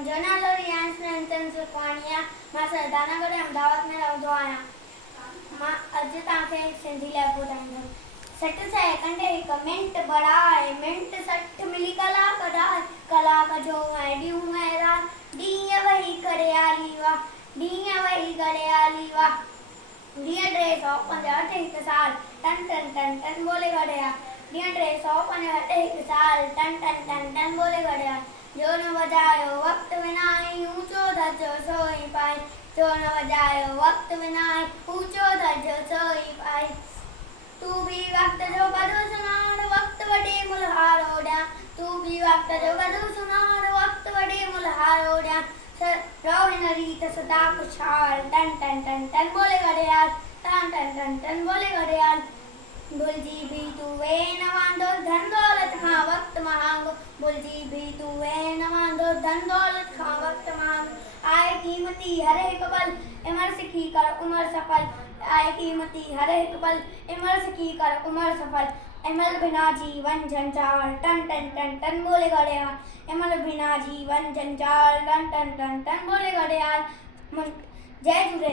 मुंहिंजो नालो रियांश प्रेमचंद सुखवाणी आहे। मां सरदारनगर अहमदाबाद में रहंदो आहियां। मां अॼु तव्हांखे सिंधी लैब ॿुधाईंदमि। 60 सेकंड हिकु मिंट बढ़ाए, मिंट 60 मिली कलाक ढाए, कलाक जो ॾींहुं में राति, ॾींहुं वही करे आली वाह, ॾींहुं वही करे आली वाह, ॾींहुं 365 हिकु साल, टन टन टन टन बोले घड़ियाल, ॾींहुं 365 हिकु साल, टन टन टन टन बोले घड़ियाल। जो न वजायो वक्त विनाई, ऊंचो दर्जो सोई पाए, जो न वजायो वक्त विनाई, ऊंचो दर्जो सोई पाए। तू भी वक्त जो कदुर सुनाड़, वक्त वॾे मुल्हारो ॾियां, तू भी वक्त जो कदुर सुनाड़, वक्त वॾे मुल्हारो ॾियां। रहो हिन रीत सदा खुशहाल, टन टन टन टन बोले घड़ियाल, टन टन टन टन बोले घड़ियाल। भुलिजी भी तू वे न वांदो, धन दौलत खां वक्त महांगो, भुलिजी भी तू वे न वांदो, धन दौलत खां वक्त महांगो। आए कीमती हर हिकु पल, इमर सिखी कर उमर सफल, आए कीमती हर हिकु पल, इमर सिखी कर उमर सफल। इमल बिना जीवन जंजाल, टन टन टन टन बोले घड़ियाल, इमल बिना जीवन जंजाल, टन टन टन टन बोले घड़ियाल। जय झूलेलाल।